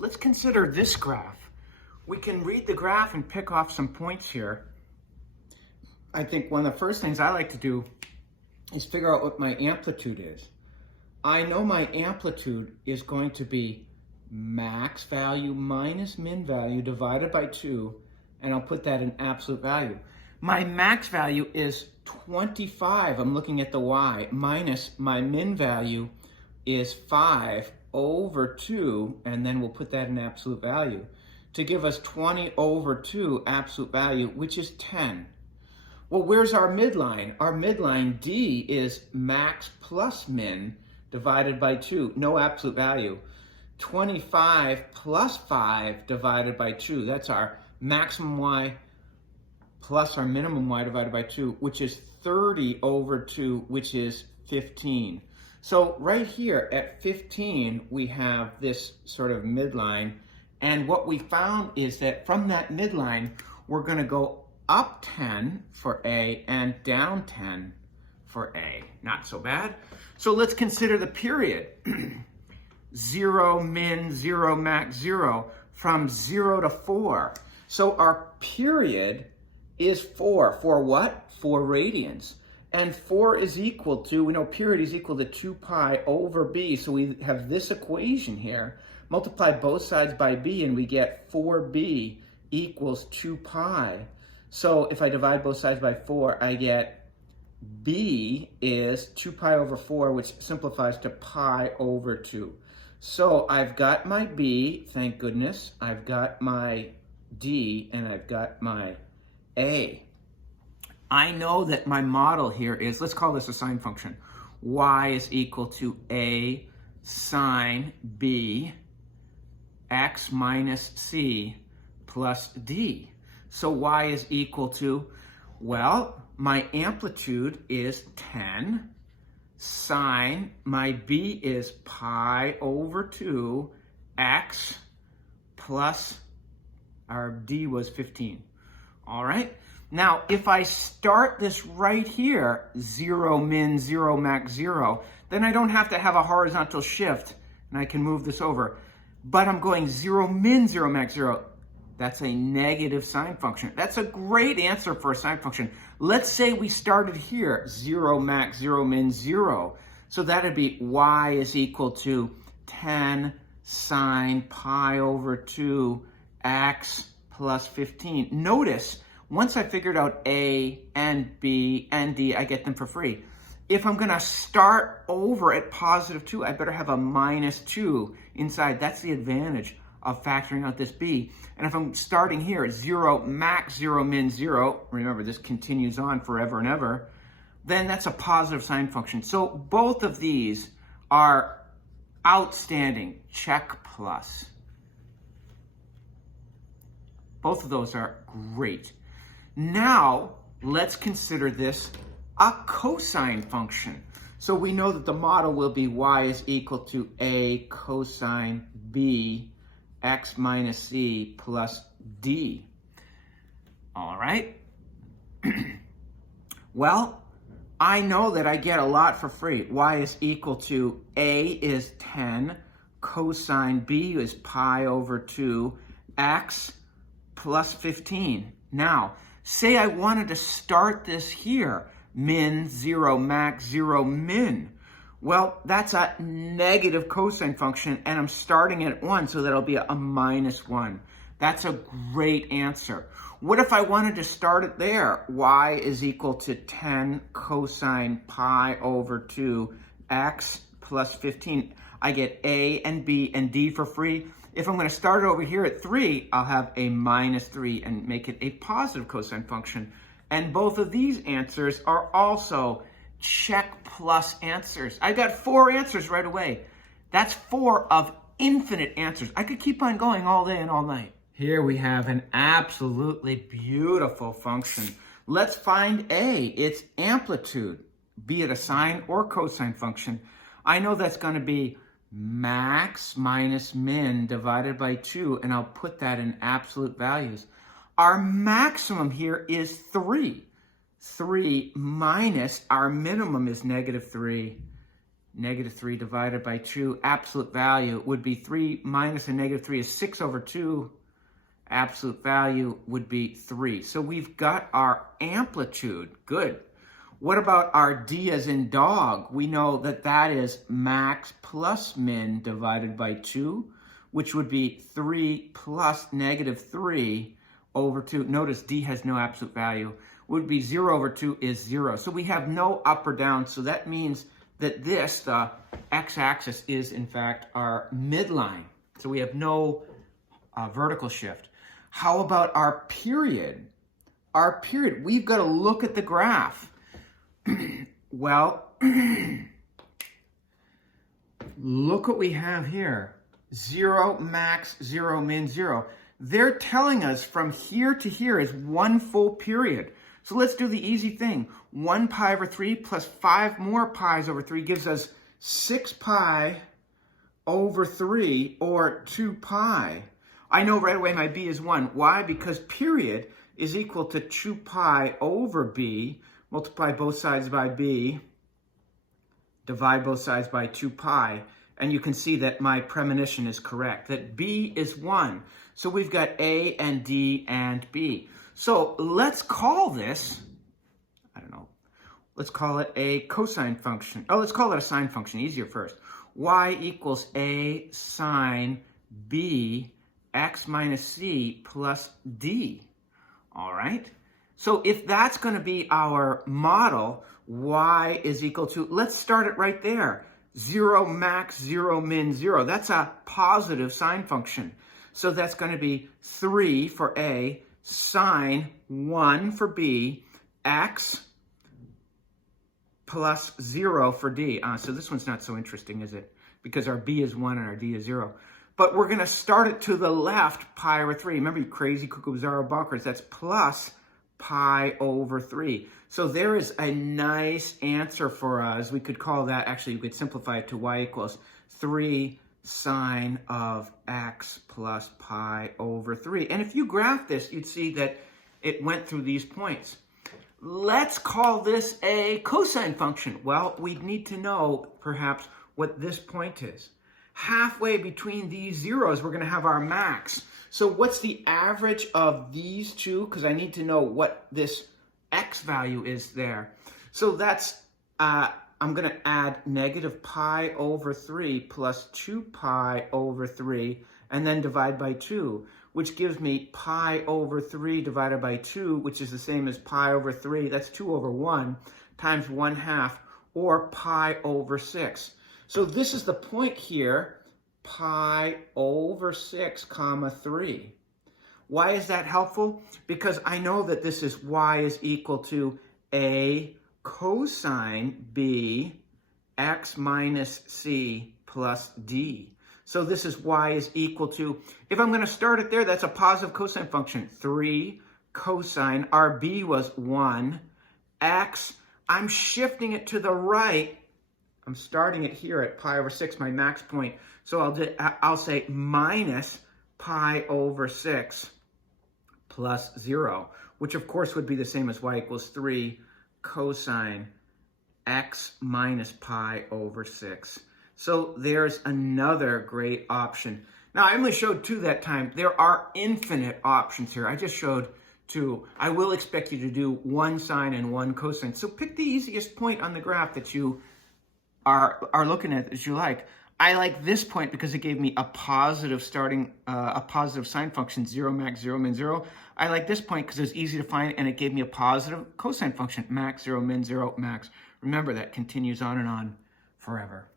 Let's consider this graph. We can read the graph and pick off some points here. I think one of the first things I like to do is figure out what my amplitude is. I know my amplitude is going to be max value minus min value divided by 2, and I'll put that in absolute value. My max value is 25, I'm looking at the y, minus my min value is 5 over 2, and then we'll put that in absolute value to give us 20 over 2 absolute value, which is 10. Well, where's our midline? Our midline D is max plus min divided by 2, no absolute value. 25 plus 5 divided by 2, that's our maximum y plus our minimum y divided by 2, which is 30 over 2, which is 15. So right here at 15, we have this sort of midline. And what we found is that from that midline, we're going to go up 10 for A and down 10 for A. Not so bad. So let's consider the period. 0, min, 0, max, 0, from 0 to 4. So our period is 4. For what? 4 radians. And 4 is equal to, we know period is equal to 2 pi over b. So we have this equation here. Multiply both sides by b and we get 4b equals 2 pi. So if I divide both sides by 4, I get b is 2 pi over 4, which simplifies to pi over 2. So I've got my b, thank goodness. I've got my d, and I've got my a. I know that my model here is, let's call this a sine function. Y is equal to a sine b x minus c plus d. So y is equal to, well, my amplitude is 10, sine, my b is pi over 2, x plus, our d was 15. All right? Now, if I start this right here, 0, min, 0, max, 0, then I don't have to have a horizontal shift, and I can move this over. But I'm going 0, min, 0, max, 0. That's a negative sine function. That's a great answer for a sine function. Let's say we started here, 0, max, 0, min, 0. So that'd be y is equal to 10 sine pi over 2 x plus 15. Notice, once I figured out A and B and D, I get them for free. If I'm going to start over at positive 2, I better have a minus 2 inside. That's the advantage of factoring out this B. And if I'm starting here at 0, max, 0, min, 0, remember this continues on forever and ever, then that's a positive sine function. So both of these are outstanding. Check plus. Both of those are great. Now, let's consider this a cosine function. So we know that the model will be y is equal to a cosine b x minus c plus d. All right? Well, I know that I get a lot for free. Y is equal to a is 10, cosine b is pi over 2, x plus 15. Now, say I wanted to start this here, min, 0, max, 0, min. Well, that's a negative cosine function, and I'm starting at 1, so that'll be a minus 1. That's a great answer. What if I wanted to start it there? Y is equal to 10 cosine pi over 2 x plus 15. I get A and B and D for free. If I'm going to start it over here at 3, I'll have a minus 3 and make it a positive cosine function. And both of these answers are also check plus answers. I got 4 answers right away. That's 4 of infinite answers. I could keep on going all day and all night. Here we have an absolutely beautiful function. Let's find A, its amplitude, be it a sine or cosine function. I know that's going to be max minus min divided by 2, and I'll put that in absolute values. Our maximum here is 3. 3 minus our minimum is negative 3 Negative 3 divided by 2, absolute value would be 3 minus a negative 3 is 6 over 2. Absolute value would be 3. So we've got our amplitude. Good. What about our D as in dog? We know that that is max plus min divided by 2, which would be 3 plus negative 3 over 2. Notice D has no absolute value. Would be 0 over 2 is 0. So we have no up or down. So that means that this, the x-axis, is in fact our midline. So we have no vertical shift. How about our period? Our period, we've got to look at the graph. Well, look what we have here. 0, max, 0, min, 0. They're telling us from here to here is one full period. So let's do the easy thing. 1 pi over 3 plus 5 more pi's over 3 gives us 6 pi over 3, or 2 pi. I know right away my b is 1. Why? Because period is equal to 2 pi over b, multiply both sides by b, divide both sides by 2 pi, and you can see that my premonition is correct, that b is 1. So we've got a and d and b. So let's call this, I don't know, let's call it a cosine function. Oh, let's call it a sine function, easier first. Y equals a sine b x minus c plus d. All right? So if that's going to be our model, y is equal to, let's start it right there. 0 max, 0 min, 0. That's a positive sine function. So that's going to be 3 for a, sine 1 for b, x plus 0 for d. So this one's not so interesting, is it? Because our b is 1 and our d is 0. But we're going to start it to the left, pi over 3. Remember, you crazy cuckoo bizarro bonkers, that's plus pi over 3. So there is a nice answer for us. We could call that, actually, we could simplify it to y equals 3 sine of x plus pi over 3. And if you graph this, you'd see that it went through these points. Let's call this a cosine function. Well, we'd need to know, perhaps, what this point is. Halfway between these zeros, we're going to have our max. So what's the average of these two? Because I need to know what this x value is there. So that's, I'm going to add negative pi over 3 plus 2 pi over 3, and then divide by 2, which gives me pi over 3 divided by 2, which is the same as pi over 3, that's 2 over 1, times 1/2, or pi over 6. So this is the point here, pi over 6, comma 3. Why is that helpful? Because I know that this is y is equal to a cosine b x minus c plus d. So this is y is equal to, if I'm going to start it there, that's a positive cosine function. 3 cosine, our b was 1, x, I'm shifting it to the right. I'm starting it here at pi over 6, my max point. So I'll say minus pi over 6 plus 0, which of course would be the same as y equals 3 cosine x minus pi over 6. So there's another great option. Now, I only showed 2 that time. There are infinite options here. I just showed 2. I will expect you to do 1 sine and 1 cosine. So pick the easiest point on the graph that you are looking at as you like. I like this point because it gave me a positive a positive sine function, 0 max, 0 min, 0. I like this point because it's easy to find and it gave me a positive cosine function, max, 0 min, 0, max. Remember, that continues on and on forever.